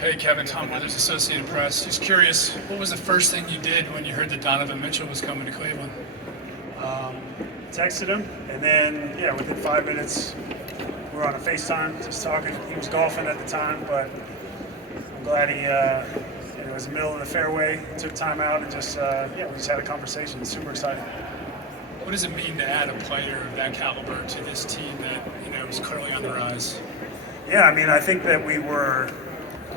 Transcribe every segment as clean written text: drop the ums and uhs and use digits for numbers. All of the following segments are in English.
Hey Kevin, Tom Withers, Associated Press. Just curious, what was the first thing you did when you heard that Donovan Mitchell was coming to Cleveland? Um, Texted him, and then within 5 minutes, we were on a FaceTime, just talking. He was golfing at the time, but I'm glad he was in the middle of the fairway, took time out, and we just had a conversation. It's super exciting. What does it mean to add a player of that caliber to this team that is clearly on the rise? Yeah, I mean, I think that we were,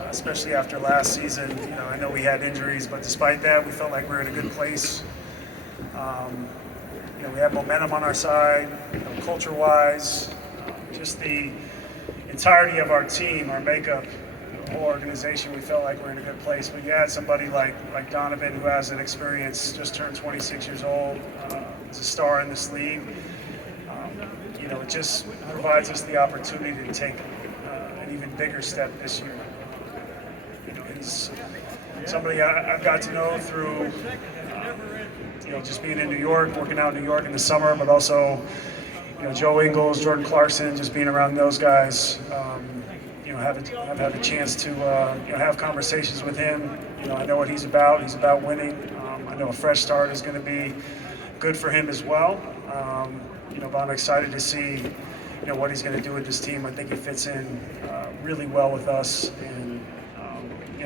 especially after last season. I know we had injuries, but despite that, we felt like we were in a good place. Um, we have momentum on our side, culture-wise, just the entirety of our team, our makeup, the whole organization. We felt like we're in a good place. But you add somebody like Donovan, who has an experience, just turned 26 years old, is a star in this league. It just provides us the opportunity to take an even bigger step this year. He's somebody I've got to know through just being in New York, working out in New York in the summer, but also, Joe Ingles, Jordan Clarkson, just being around those guys. I've had the chance to have conversations with him. I know what he's about. He's about winning. I know a fresh start is going to be good for him as well. But I'm excited to see, what he's going to do with this team. I think he fits in really well with us, and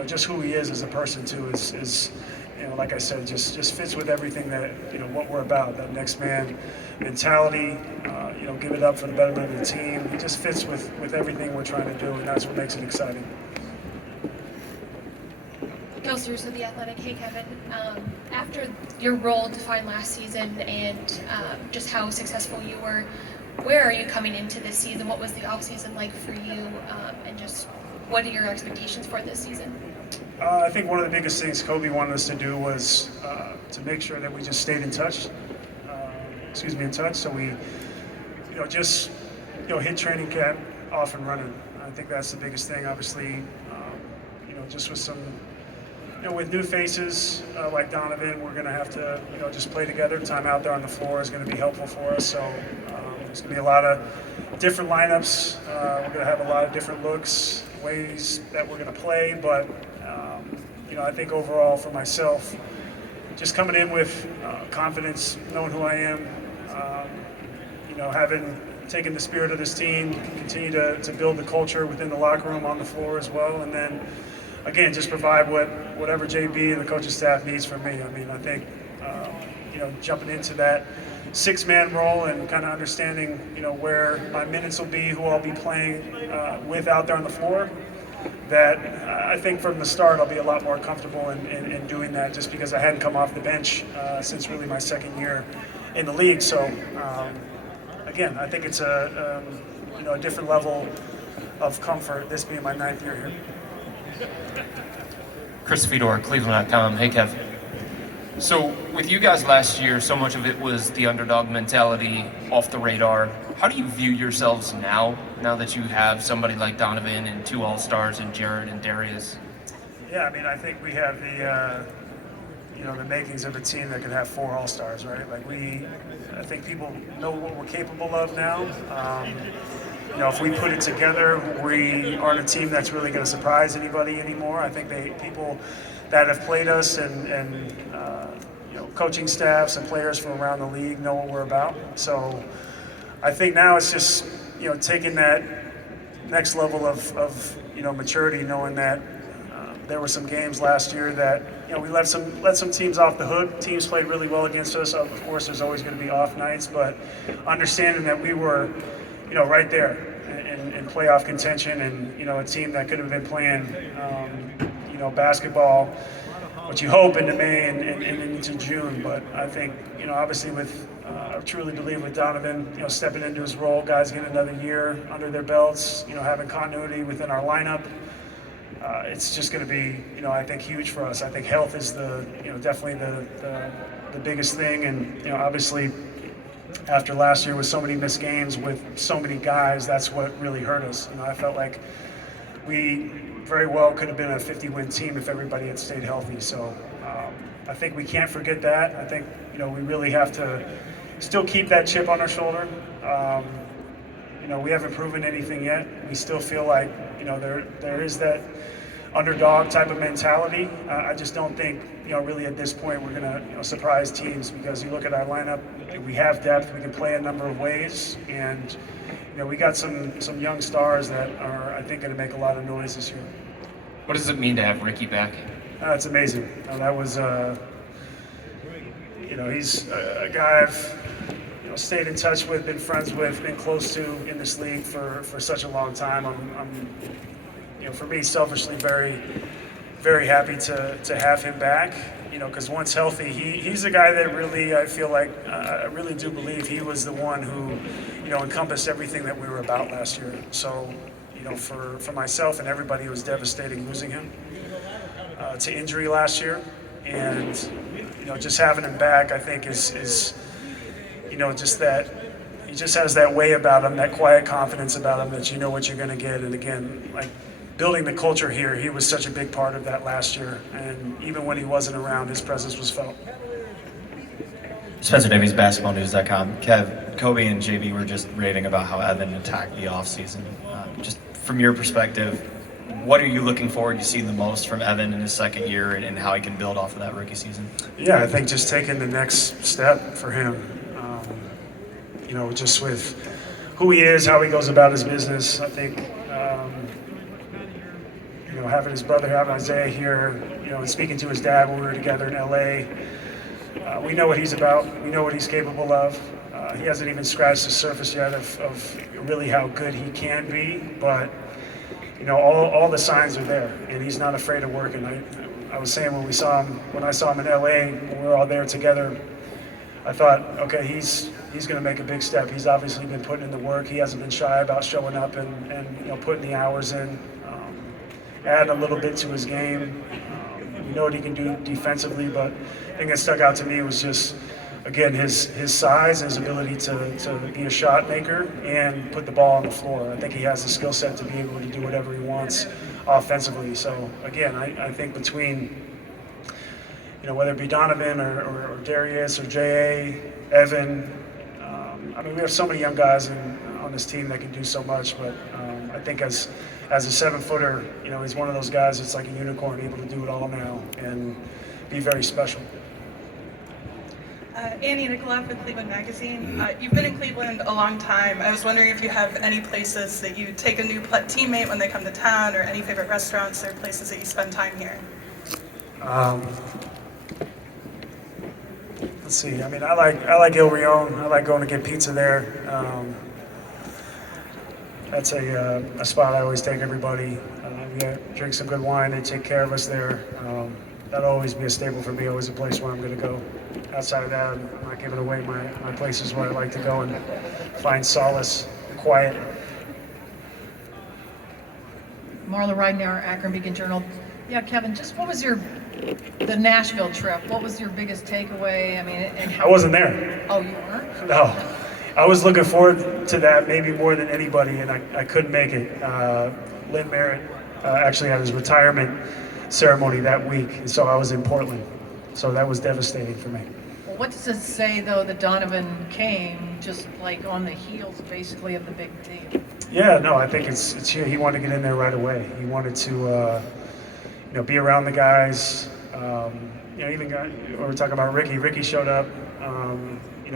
just who he is as a person too is like I said, just fits with everything that what we're about. That next man mentality. Give it up for the betterment of the team. He just fits with everything we're trying to do, and that's what makes it exciting. Gil Sears with The Athletic. Hey, Kevin. After your role defined last season and just how successful you were, where are you coming into this season? What was the offseason like for you? And just what are your expectations for this season? I think one of the biggest things Kobe wanted us to do was to make sure that we just stayed in touch. So we, hit training camp off and running. I think that's the biggest thing. Obviously, just with some, with new faces like Donovan, we're going to have to, just play together. Time out there on the floor is going to be helpful for us. So there's going to be a lot of different lineups. We're going to have a lot of different looks, ways that we're going to play. But, I think overall for myself, just coming in with confidence, knowing who I am, having taken the spirit of this team, continue to build the culture within the locker room, on the floor as well, and then again just provide whatever JB and the coaching staff needs from me. I mean, I think jumping into that six-man role and kind of understanding where my minutes will be, who I'll be playing with out there on the floor. That I think from the start I'll be a lot more comfortable in doing that, just because I hadn't come off the bench since really my second year in the league. So again, I think it's a different level of comfort, this being my 9th year here. Chris Fedor, Cleveland.com. Hey, Kev. So with you guys last year, so much of it was the underdog mentality, off the radar. How do you view yourselves now that you have somebody like Donovan and 2 All-Stars and Jared and Darius? Yeah, I mean, I think we have the makings of a team that could have 4 All-Stars, right? I think people know what we're capable of now. If we put it together, we aren't a team that's really going to surprise anybody anymore. I think people that have played us and coaching staffs and players from around the league know what we're about. So I think now it's just taking that next level of maturity, knowing that there were some games last year that we let some teams off the hook. Teams played really well against us. Of course, there's always going to be off nights, but understanding that we were right there in playoff contention, and a team that could have been playing basketball, what you hope into May and into June. But I think obviously I truly believe with Donovan stepping into his role, guys getting another year under their belts, having continuity within our lineup. It's just going to be, I think, huge for us. I think health is definitely the biggest thing, and obviously after last year with so many missed games with so many guys, that's what really hurt us. I felt like we very well could have been a 50-win team if everybody had stayed healthy. So I think we can't forget that. I think we really have to still keep that chip on our shoulder. We haven't proven anything yet. We still feel like there is that underdog type of mentality. I just don't think, really at this point we're going to surprise teams, because you look at our lineup, we have depth, we can play a number of ways, and we got some young stars that are, I think, going to make a lot of noise this year. What does it mean to have Ricky back? It's amazing. That was, he's a guy I've stayed in touch with, been friends with, been close to in this league for such a long time. I'm for me, selfishly, very, very happy to have him back. Because once healthy, he's a guy that really, I feel like, I really do believe he was the one who, encompassed everything that we were about last year. So, for myself and everybody, it was devastating losing him to injury last year, and just having him back, I think is just that he just has that way about him, that quiet confidence about him that you know what you're going to get. And again, like, building the culture here, he was such a big part of that last year, and even when he wasn't around, his presence was felt. Spencer Davies, BasketballNews.com. Kev, Kobe and JB were just raving about how Evan attacked the offseason. Just from your perspective, what are you looking forward to seeing the most from Evan in his second year, and how he can build off of that rookie season? Yeah, I think just taking the next step for him, just with who he is, how he goes about his business. I think, having his brother, having Isaiah here, and speaking to his dad when we were together in LA, we know what he's about. We know what he's capable of. He hasn't even scratched the surface yet of really how good he can be, but all the signs are there, and he's not afraid of working. I was saying when I saw him in LA, when we were all there together, I thought, okay, he's going to make a big step. He's obviously been putting in the work. He hasn't been shy about showing up and putting the hours in, add a little bit to his game. We know what he can do defensively, but the thing that stuck out to me was just, again, his size, his ability to be a shot maker and put the ball on the floor. I think he has the skill set to be able to do whatever he wants offensively. So again, I think between, whether it be Donovan or Darius or J.A., Evan, we have so many young guys on this team that can do so much, but I think as a 7-footer, he's one of those guys that's like a unicorn, able to do it all now and be very special. Annie Nikolov with Cleveland Magazine. You've been in Cleveland a long time. I was wondering if you have any places that you take a new teammate when they come to town, or any favorite restaurants or places that you spend time here. Let's see. I like Il Rione. I like going to get pizza there. That's a spot I always take everybody. We drink some good wine. They take care of us there. That'll always be a staple for me. Always a place where I'm going to go. Outside of that, I'm not giving away my places where I like to go and find solace and quiet. Marla Ridenour, Akron Beacon Journal. Yeah, Kevin, just what was the Nashville trip? What was your biggest takeaway? And how? I wasn't there. Oh, you weren't? No. I was looking forward to that maybe more than anybody, and I couldn't make it. Lynn Merritt actually had his retirement ceremony that week, and so I was in Portland. So that was devastating for me. Well, what does it say, though, that Donovan came just like on the heels, basically, of the big team? Yeah, no, I think it's he wanted to get in there right away. He wanted to, be around the guys. Even when we're talking about Ricky. Ricky showed up,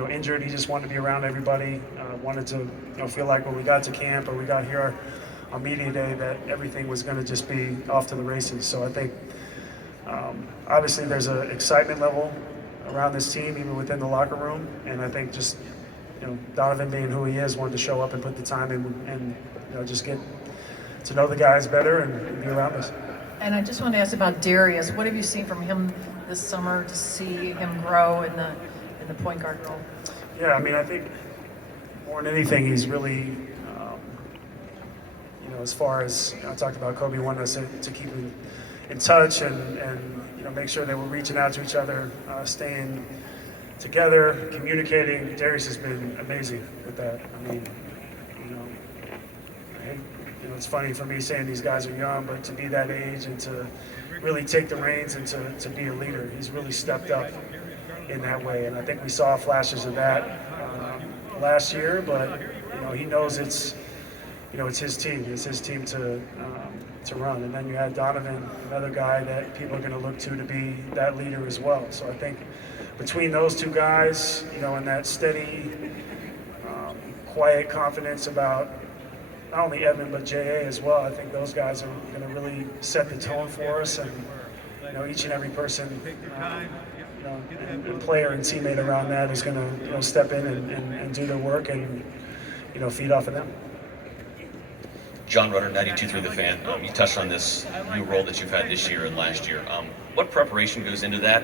injured. He just wanted to be around everybody. Wanted to, feel like when we got to camp or we got here on media day that everything was going to just be off to the races. So I think, obviously, there's an excitement level around this team, even within the locker room. And I think just, Donovan being who he is, wanted to show up and put the time in and just get to know the guys better and be around us. And I just wanted to ask about Darius. What have you seen from him this summer to see him grow in the point guard role? Yeah, I think more than anything, he's really, as far as I talked about, Kobe wanted us to keep in touch and make sure that we're reaching out to each other, staying together, communicating. Darius has been amazing with that. It's funny for me saying these guys are young, but to be that age and to really take the reins and to be a leader, he's really stepped up in that way. And I think we saw flashes of that last year, but he knows it's his team. It's his team to to run. And then you had Donovan, another guy that people are going to look to be that leader as well. So I think between those two guys, you know, and that steady, quiet confidence about not only Evan but JA as well, I think those guys are going to really set the tone for us. And you know, each and every person, you know, and player and teammate around that is going to, you know, step in and do their work and, you know, feed off of them. John Rudder, 92.3 The Fan. You touched on this new role that you've had this year and last year. What preparation goes into that?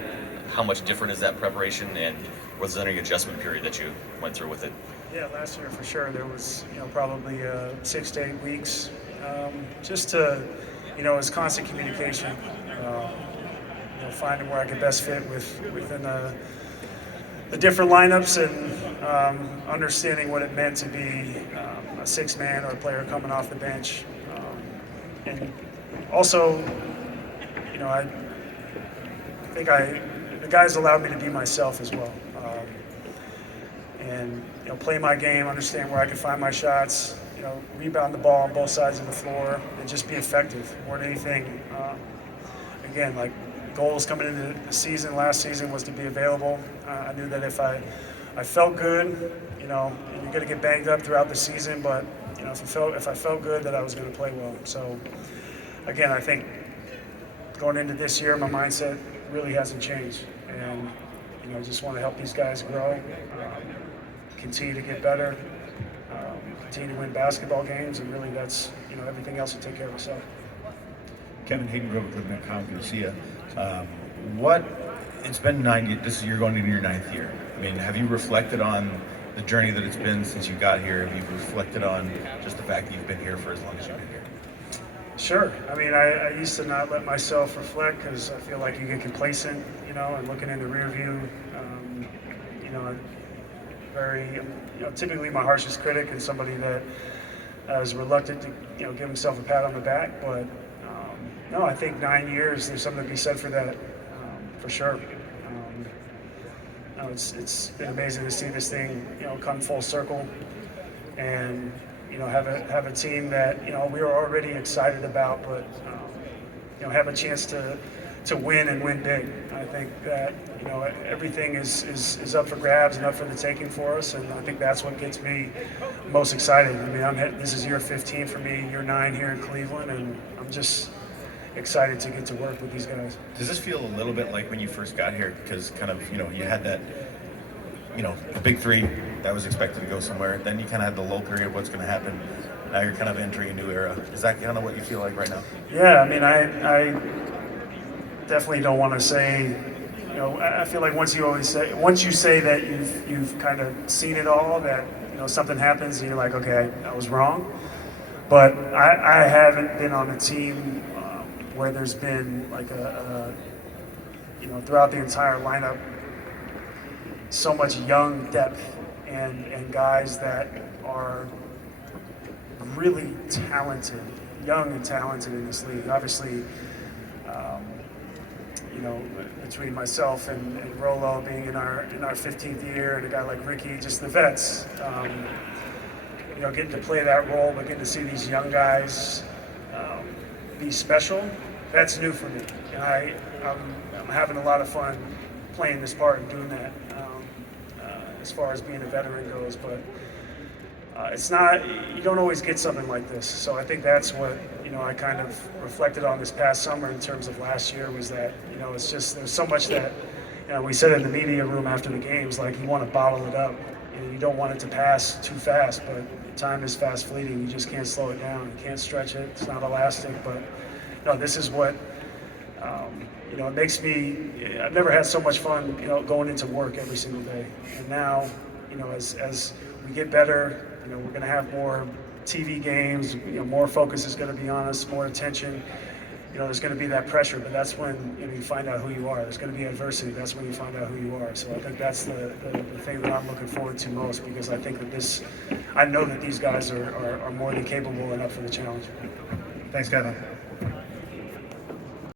How much different is that preparation, and was there any adjustment period that you went through with it? Yeah, last year for sure there was, you know, probably 6 to 8 weeks, just to, you know, it was constant communication. You know, finding where I could best fit within the different lineups and understanding what it meant to be a six-man or a player coming off the bench. And also, you know, I think the guys allowed me to be myself as well. And, you know, play my game, understand where I could find my shots, you know, rebound the ball on both sides of the floor, and just be effective more than anything. Again, like, goals coming into the season, last season, was to be available. I knew that if I felt good, you know, you're going to get banged up throughout the season, but, you know, if I felt good, that I was going to play well. So, again, I think going into this year, my mindset really hasn't changed. And, you know, I just want to help these guys grow, continue to get better, continue to win basketball games, and really that's, you know, everything else will take care of itself. Kevin Hayden Grove, Cleveland.com, good to see you. It's been 9 years, you're going into your 9th year. I mean, have you reflected on the journey that it's been since you got here? Have you reflected on just the fact that you've been here for as long as you've been here? Sure. I mean, I used to not let myself reflect because I feel like you get complacent, you know, and looking in the rear view. You know, you know, typically my harshest critic and somebody that is reluctant to, you know, give himself a pat on the back. But no, I think 9 years, there's something to be said for that, for sure. No, it's been amazing to see this thing, you know, come full circle, and you know, have a team that, you know, we were already excited about, but you know, have a chance to win and win big. I think that, you know, everything is up for grabs and up for the taking for us, and I think that's what gets me most excited. I mean, this is year 15 for me, year 9 here in Cleveland, and I'm just excited to get to work with these guys. Does this feel a little bit like when you first got here? Because kind of, you know, you had that, you know, the big three that was expected to go somewhere. Then you kind of had the lull period of what's going to happen. Now you're kind of entering a new era. Is that kind of what you feel like right now? Yeah, I mean, I definitely don't want to say, you know, I feel like once you say that you've kind of seen it all, that, you know, something happens and you're like, okay, I was wrong. But I haven't been on a team where there's been like you know, throughout the entire lineup, so much young depth and guys that are really talented, young and talented in this league. Obviously, you know, between myself and Rolo being in our 15th year, and a guy like Ricky, just the vets, you know, getting to play that role, but getting to see these young guys be special, that's new for me. And I'm having a lot of fun playing this part and doing that, as far as being a veteran goes. But it's not, you don't always get something like this. So I think that's what, you know, I kind of reflected on this past summer in terms of last year, was that, you know, it's just, there's so much that, you know, we said in the media room after the games, like, you want to bottle it up. You don't want it to pass too fast, but time is fast fleeting. You just can't slow it down. You can't stretch it. It's not elastic, but no, this is what, you know, it makes me, I've never had so much fun, you know, going into work every single day. And now, you know, as we get better, you know, we're going to have more TV games, you know, more focus is going to be on us, more attention. You know, there's going to be that pressure, but that's when, you know, you find out who you are. There's going to be adversity. That's when you find out who you are. So I think that's the thing that I'm looking forward to most, because I think that I know that these guys are more than capable and up for the challenge. Thanks, Kevin.